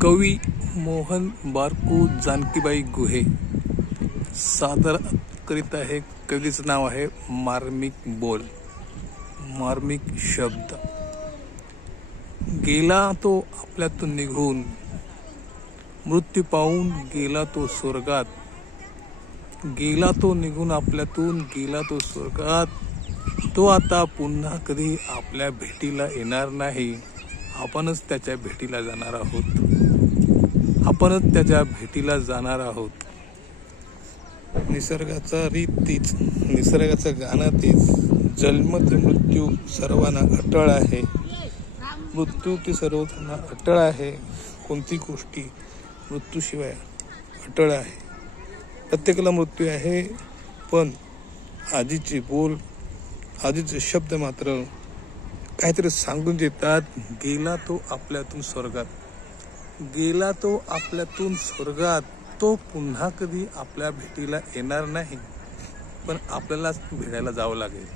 कवी मोहन बारकू जानकीबाई गुहे सादर करीत आहे। कवीचं नाव आहे मार्मिक बोल, मार्मिक शब्द। गेला तो आपल्यातून निघून, मृत्यू पाहून गेला तो स्वर्गात। गेला तो निघून आपल्यातून, गेला तो स्वर्गात। तो आता पुन्हा कधी आपल्या भेटीला येणार नाही। आपणच त्याच्या भेटीला जाणार आहोत, आपणच त्याच्या भेटीला जाणार आहोत। निसर्गाचा रीत तीच, निसर्गाचं गाणं तीच। जन्म ते मृत्यू सर्वांना अटळ आहे, मृत्यू ते सर्वांना अटळ आहे। कोणती गोष्टी मृत्यूशिवाय अटळ आहे? प्रत्येकाला मृत्यू आहे, पण आजीचे बोल, आजीचे शब्द मात्र काहीतरी सांगून देतात। गेला तो आपल्यातून स्वर्गात, गेला तो आपल्यातून स्वर्गात। तो पुन्हा कधी आपल्या भेटीला येणार नाही, पण आपल्यालाच भेटायला जावं लागेल।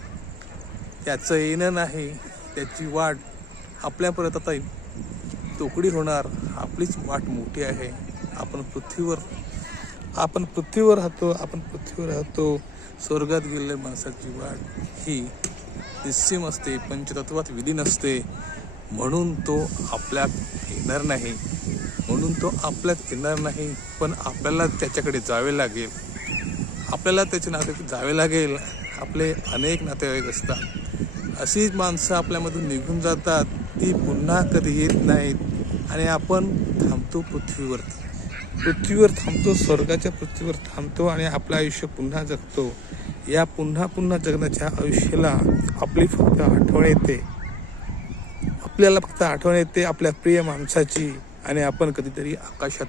त्याचं येणं नाही, त्याची वाट आपल्यापर्यंत आता तोकडी होणार। आपलीच वाट मोठी आहे। आपण पृथ्वीवर राहतो। स्वर्गात गेले माणसाची वाट ही निस्सीम असते, पंचतत्वात विलीन असते। म्हणून तो आपल्यात येणार नाही, पण आपल्याला त्याच्याकडे जावे लागेल। आपल्याला त्याचे नाते जावे लागेल। आपले अनेक नातेवाईक असतात, अशीच माणसं आपल्यामधून निघून जातात, ती पुन्हा कधी येत नाहीत। आणि आपण थांबतो पृथ्वीवर थांबतो, स्वर्गाच्या पृथ्वीवर थांबतो आणि आपलं आयुष्य पुन्हा जगतो। या पुन्हा जगण्याच्या आयुष्याला आपली फक्त आठवण येते, आपल्याला फक्त आठवण येते आपल्या प्रिय माणसाची। आणि आपण कधीतरी आकाशात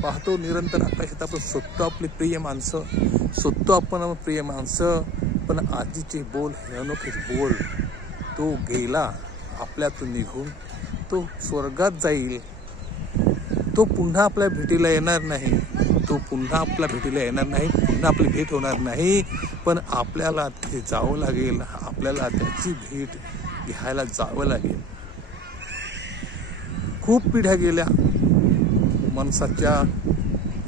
पाहतो निरंतर आकाशात आपण शोधतो आपली प्रिय माणसं, पण आजीचे बोल हे अनोखे बोल। तो गेला आपल्यातून निघून, तो स्वर्गात जाईल। तो पुन्हा आपल्या भेटीला येणार नाही, पुन्हा आपली भेट होणार नाही, पण आपल्याला तिथे जावं लागेल। आपल्याला त्याची भेट घ्यायला जावं लागेल। खूप पिढ्या गेल्या, माणसाच्या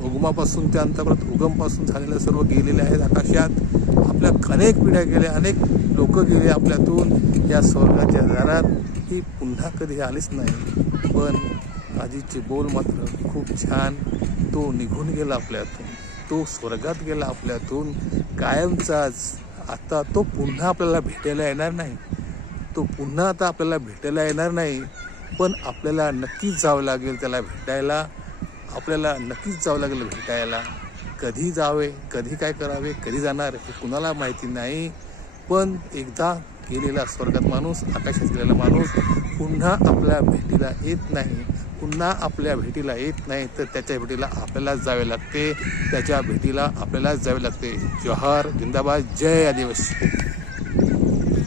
उगमापासून ते अंतापर्यंत उगमपासून झालेल्या सर्व गेलेले आहेत आकाशात। आपल्या अनेक पिढ्या गेल्या, अनेक लोक गेले आपल्यातून या स्वर्गाच्या दारात। ही पुन्हा कधी आलीच नाही, पण आजीचे बोल मात्र खूप छान। तो निघून गेला आपल्यातून, तो स्वर्गात गेला आपल्यातून कायमचाच। आता तो पुन्हा आपल्याला भेटायला येणार नाही, पण आपल्याला नक्कीच जावं लागेल त्याला भेटायला। कधी जावे, कधी काय करावे, कधी जाणार हे कुणाला माहिती नाही। पण एकदा गेलेला स्वर्गात माणूस, आकाशात गेलेला माणूस पुन्हा आपल्या भेटीला येत नाही, तर त्याच्या भेटीला आपल्यालाच जावे लागते। जोहार, जिंदाबाद, जय आदिवासी।